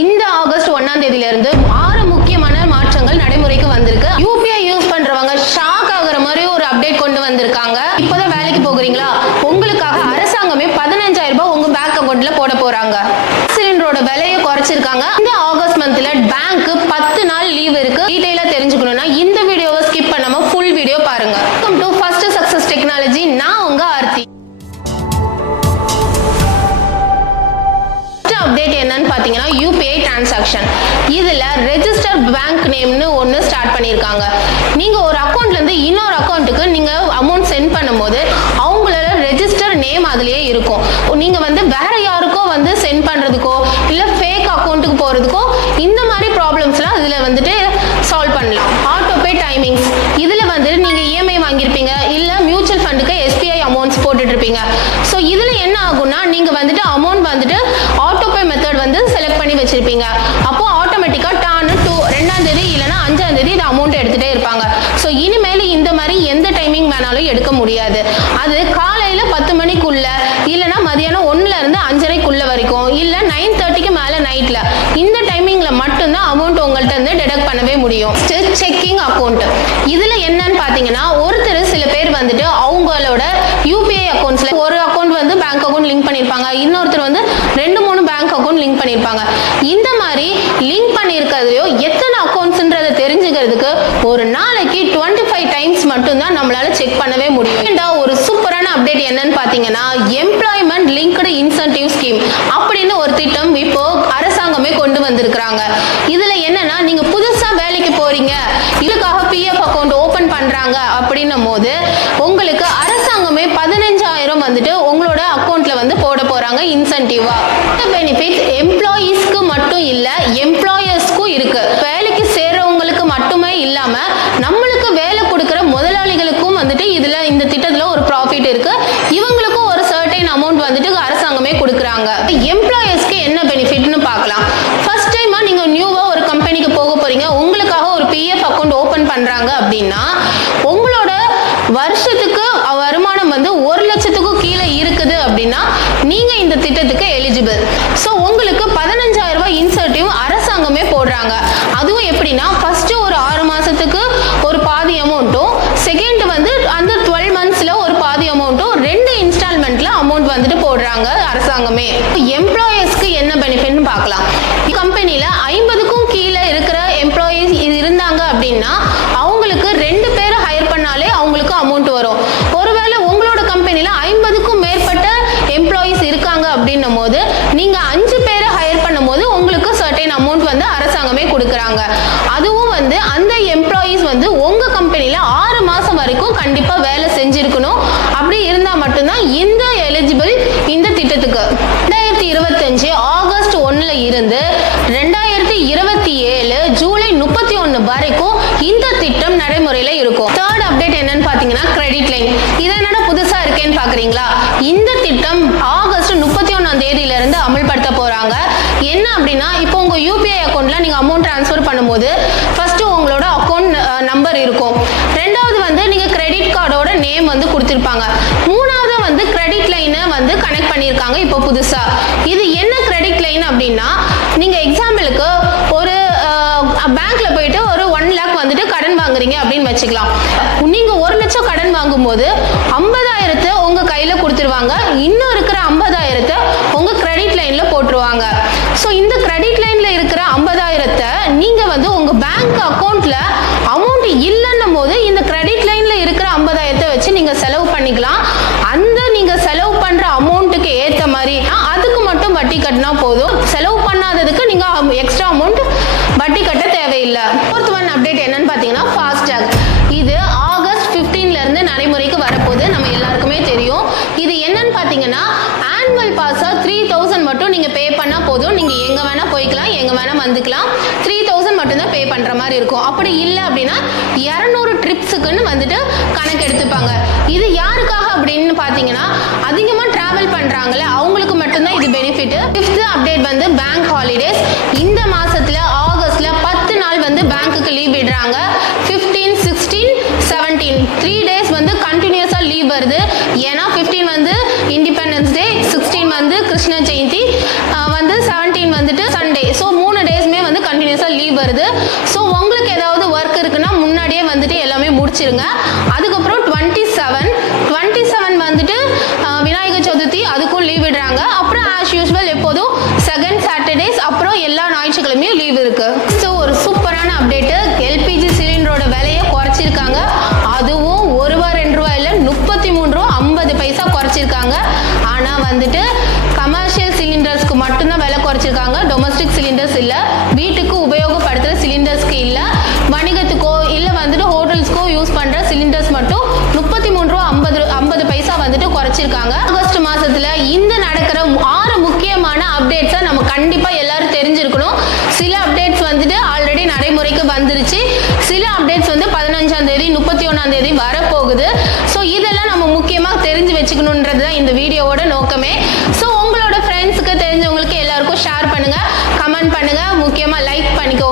இந்த ஆகஸ்ட் 1ஆம் தேதியிலிருந்து 6 முக்கியமான மாற்றங்கள் நடைமுறைக்கு வந்திருக்கு. யூபிஐ யூஸ் பண்றவங்க ஷாக் ஆகுற மாதிரி ஒரு அப்டேட் கொண்டு வந்திருக்காங்க. இப்போதான் வேலைக்கு போகிறீங்களா, உங்களுக்காக அரசாங்கமே 15,000 ரூபாய் உங்க பேங்க் அக்கவுண்ட்ல போட போறாங்க. சிலிண்டரோட விலையை குறைச்சிருக்காங்க. இந்த ஆகஸ்ட் மந்த்ல பேங்க் 10 நாள் லீவ் இருக்கு. டீடைலா தெரிஞ்சுக்கணும்னா இந்த வீடியோவை ஸ்கிப் பண்ணாம ஃபுல் வீடியோ பாருங்க. Welcome to first success technology. நான் உங்க ஆர்த்தி. அப்டேட் என்னன்னு பாத்தீங்கன்னா யூபிஐ டிரான்சாக்ஷன். இதுல ரெஜிஸ்டர் பேங்க் நேம்னு ஒன்னு ஸ்டார்ட் பண்ணிருக்காங்க. நீங்க ஒரு அக்கவுண்ட்ல இருந்து இன்னொரு அக்கவுண்ட்டுக்கு நீங்க அமௌண்ட் சென்ட் பண்ணும்போது அவங்களோட ரெஜிஸ்டர் நேம் அதுலயே இருக்கும். நீங்க வேற யாருக்கோ சென்ட் பண்றதுக்கோ இல்ல ஃபேக் அக்கவுண்ட்டுக்கு போறதுக்கோ இந்த மாதிரி ப்ராப்ளம்ஸ்லாம் இதுல சால்வ் பண்ணலாம். Autopay timings. இதுல நீங்க இஎம்ஐ வாங்கியிருப்பீங்க இல்ல மியூச்சுவல் ஃபண்டுக்கு எஸ்பிஐ அமௌண்ட்ஸ் போட்டுட்டு இருப்பீங்க. ஸோ இதுல என்ன ஆகும்னா நீங்க அமௌண்ட் ஆட்டோபே மெத்தட் செலக்ட் பண்ணி வச்சிருப்பீங்க. அப்போ ஆட்டோமேட்டிக்கா டான் 2ஆம் தேதி இல்லைன்னா 5ஆம் தேதி இது அமௌண்ட் எடுத்துட்டே இருப்பாங்க. ஸோ இனிமேல் இந்த மாதிரி எந்த டைமிங் வேணாலும் எடுக்க முடியாது. அது காலையில 10 மணிக்குள்ள இல்லைன்னா மதியானம் 1ல இருந்து 5:30 வரைக்கும் இல்ல 9:30க்கு மேல நைட்ல இந்த டைமிங்ல மட்டும்தான் அமௌண்ட் உங்கள்கிட்ட இருந்து டிடக்ட் பண்ணவே முடியும். Checking account. இதுல என்னன்னு பாத்தீங்கன்னா ஒருத்தர் சில பேர் அவங்களோட யூபிஐ அக்கௌண்ட்ஸ்ல ஒரு அக்கௌண்ட் பேங்க் அக்கௌண்ட் லிங்க் பண்ணிருப்பாங்க, இன்னொருத்தர் 2-3 பேங்க் அக்கௌண்ட் லிங்க் பண்ணிருப்பாங்க. இந்த மாதிரி லிங்க் பண்ணிருக்கிறதையோ எத்தனை அக்கௌண்ட்ஸ்ன்றதை தெரிஞ்சுக்கிறதுக்கு ஒரு நாளைக்கு 25 டைம்ஸ் மட்டும் தான் நம்மளால செக் பண்ணவே முடியும். ஒரு சூப்பரான அப்டேட் என்னன்னு பாத்தீங்கன்னா எம்ப்ளாய்மெண்ட் லிங்க்டு இன்சென்டிவ் ஸ்கீம் அப்படின்னு ஒரு திட்டம் இப்போ அரசாங்கமே கொண்டு வந்திருக்காங்க. இதுல என்னன்னா நீங்க புதுசா வேலைக்கு போறீங்க, இதுக்காக பிஎஃப் அக்கௌண்ட் ஓபன் பண்றாங்க அப்படின்னும் போது உங்களுக்கு அரசாங்கமே 15,000 உங்களோட அக்கௌண்ட்ல போட போறாங்க இன்சென்டிவா. இந்த பெனிஃபிட் எம்ப்ளாயீஸ்க்கு மட்டும் இல்ல எம்ப்ளாயர்ஸ்க்கும் இருக்கு. வேலைக்கு சேர்றவங்களுக்கு மட்டுமே இல்லாம நம்மளுக்கு வேலை கொடுக்கிற முதலாளிகளுக்கும் இதுல இந்த திட்டத்துல ஒரு ப்ராஃபிட் இருக்கு. இவங்களுக்கும் ஒரு சர்டைன் அமௌண்ட் அரசாங்கமே கொடுக்குறாங்க. எம்ப்ளாயர்ஸ்க்கு என்ன பெனிஃபிட்னு பார்க்கலாம். ஃபர்ஸ்ட் டைமா நீங்க நியூவா ஒரு கம்பெனிக்கு போக போறீங்க, உங்களுக்காக ஒரு பிஎஃப் அக்கௌண்ட் ஓபன் பண்றாங்க அப்படின்னா உங்களோட வருஷத்துக்கு வருமானம் 1 லட்சத்துக்கும் கீழே இருக்குது அப்படின்னா நீங்க இந்த திட்டத்துக்கு எலிஜிபிள். சோ உங்களுக்கு 15,000 ரூபாய் இன்சென்டிவ் அரசாங்கமே போடுறாங்க. அதுவும் எப்படின்னா ஃபர்ஸ்ட் ஒரு 6 மாசத்துக்கு ஒரு பாதி அமௌண்ட்டும், செகண்ட் அந்த 12 மந்த்ஸ்ல ஒரு பாதி அமௌண்ட்டும் 2 இன்ஸ்டால்மெண்ட்ல அமௌண்ட் போடுறாங்க அரசாங்கமே. எம்ப்ளாயர்ஸ்க்கு என்ன பெனிஃபிட்னு பார்க்கலாம். கம்பெனில 50க்கும் கீழே இருக்கிற எம்ப்ளாயீஸ் இருந்தாங்க அப்படின்னா அவங்களுக்கு 2 பேரை ஹையர் பண்ணாலே அவங்களுக்கு அமௌண்ட் வரும். ஒருவேளை உங்களோட கம்பெனில 50க்கும் மேற்பட்ட எம்ப்ளாயீஸ் இருக்காங்க அப்படின்னும் போது நீங்க 5 பேரை ஹையர் பண்ணும் போது உங்களுக்கு சர்டைன் அமௌண்ட் அரசாங்கமே கொடுக்குறாங்க. அதுவும் அந்த எம்ப்ளாயீஸ் உங்க கம்பெனில 6 மாசம் வரைக்கும் கண்டிப்பா வேலை செஞ்சிருக்கணும். அப்படி இருந்தா மட்டும்தான் இந்த எலிஜிபிள் இந்த திட்டத்துக்கு. 2025 ஆகஸ்ட் 1ல இருந்து 2027 ஜூலை 31 வரைக்கும் இந்த திட்டம் நடைமுறையில இருக்கும். தேர்ட் அப்டேட் என்னன்னு பாத்தீங்கன்னா கிரெடிட் லைன். இது என்னடா புதுசா இருக்கேன்னு பாக்குறீங்களா? இந்த திட்டம் ஆகஸ்ட் 31ஆம் தேதியில இருந்து அமல்படுத்த போறாங்க. என்ன அப்படின்னா இப்போ உங்க யூபிஐ அக்கௌண்ட்ல நீங்க அமௌண்ட் டிரான்ஸ்ஃபர் பண்ணும்போது ஃபர்ஸ்ட் உங்களோட அக்கௌண்ட் நம்பர் இருக்கும், ரெண்டாவது நீங்க கிரெடிட் கார்டோட நேம் கொடுத்திருப்பாங்க, மூணாவது கிரெடிட் லைனை கனெக்ட் பண்ணிருக்காங்க இப்போ புதுசா. இது என்ன கிரெடிட் லைன் அப்படின்னா நீங்க எக்ஸாம்பிளுக்கு ஒரு பேங்க்ல போயிட்டு ஒரு 1 lakh கடன் வாங்குறீங்க அப்படின்னு வச்சுக்கலாம். நீங்க 1 லட்சம் கடன் வாங்கும்போது 50,000 உங்க கையில கொடுத்துருவாங்க, இன்னும் இருக்கிற 50,000 உங்க கிரெடிட் லைன்ல போட்டுருவாங்க. சோ இந்த கிரெடிட் லைன்ல இருக்கிற 50,000 நீங்க உங்க பேங்க் அக்கவுண்ட்ல அமௌண்ட் இல்லன்னும் போது இந்த கிரெடிட் லைன்ல இருக்கிற 50,000 வச்சு நீங்க செலவு பண்ணிக்கலாம். அந்த நீங்க செலவு பண்ற அமௌண்ட்டுக்கு ஏத்த மாதிரி அதுக்கு மட்டும் வட்டி கட்டினா போதும். செலவு பண்ணாததுக்கு நீங்க எக்ஸ்ட்ரா அமௌண்ட் வட்டி கட்ட தேவையில்லை. ஃபோர்த் ஒன் அப்டேட் என்னன்னு பாத்தீங்கன்னா ஃபாஸ்டாக். இது ஆகஸ்ட் 15ல இருந்து நடைமுறைக்கு வரப்போகுது. நம்ம எல்லாருக்குமே தெரியும். இது என்னன்னு பாத்தீங்கன்னா ஆனுவல் பாஸா 3,000 மட்டும் நீங்க பே பண்ணா போதும். நீங்க எங்க வேணா போய்க்கலாம், எங்க வேணா வந்துக்கலாம். 3,000 மட்டும் தான் பே பண்ற மாதிரி இருக்கும். அப்படி இல்லை அப்படின்னா 200 ட்ரிப்ஸுக்குன்னு கணக்கு எடுத்துப்பாங்க. இது யாருக்காக அப்படின்னு பாத்தீங்கன்னா அதிகமா டிராவல் பண்றாங்கல்ல அவங்களுக்கு மட்டும்தான் இது benefit. Fifth update bank holidays. இந்த மாசத்துல ஆகஸ்ட்ல 10 நாள் பேங்க்குக்கு லீவ் விடுறாங்க. 15, 16, 17 3 days கண்டினியூஸா லீவ் வருது. ஏன்னா 15 independence day, 16 Krishna Jayanthi, 17 Sunday. So 3 கண்டினியூஸாக லீவ் வருது. ஸோ உங்களுக்கு ஏதாவது ஒர்க் இருக்குன்னா முன்னாடியே வந்துட்டு எல்லாமே முடிச்சிருங்க. அதுக்கப்புறம் 27 வந்துட்டு விநாயகர் சதுர்த்தி, அதுக்கும் லீவ் விடுறாங்க. அப்புறம் ஆஸ் யூஸ்வல் எப்போதும் செகண்ட் சாட்டர்டேஸ், அப்புறம் எல்லா ஞாயிற்றுக்கிழமையும் லீவ் இருக்கு. ஸோ ஒரு சூப்பரான அப்டேட்டு, எல்பிஜி சிலிண்டரோட விலையை குறைச்சிருக்காங்க. அதுவும் ₹1 ₹2 இல்லை, ₹33.50 குறைச்சிருக்காங்க. ஆனால் வந்துட்டு கமர்ஷியல் சிலிண்டர்ஸ்க்கு மட்டும்தான் விலை குறைச்சிருக்காங்க. டொமஸ்டிக் சிலிண்டர்ஸ் இல்லை, வீட்டுக்கு உபயோகப்படுத்துகிற சிலிண்டர்ஸ்க்கு இல்லை, வணிகத்துக்கோ இல்லை வந்துட்டு ஹோட்டல்ஸ்க்கோ யூஸ் பண்ணுற சிலிண்டர்ஸ் மட்டும் ₹33.50 வந்துட்டு குறைச்சிருக்காங்க. ஆகஸ்ட் மாசத்துல இந்த நடக்கிற 6 முக்கியமான அப்டேட்ஸை நம்ம கண்டிப்பா எல்லாரும் தெரிஞ்சிருக்கணும். சில அப்டேட்ஸ் வந்துட்டு ஆல்ரெடி நடைமுறைக்கு வந்துருச்சு, சில அப்டேட்ஸ் வந்து 15ஆம் தேதி 31ஆம் தேதி வரப்போகுது. ஸோ இதெல்லாம் நம்ம முக்கியமாக தெரிஞ்சு வச்சுக்கணுன்றது தான் இந்த வீடியோவோட நோக்கமே. ஸோ உங்களோட ஃப்ரெண்ட்ஸுக்கு தெரிஞ்சவங்களுக்கு எல்லாருக்கும் ஷேர் பண்ணுங்க, கமெண்ட் பண்ணுங்க, முக்கியமாக லைக் பண்ணிக்கோ.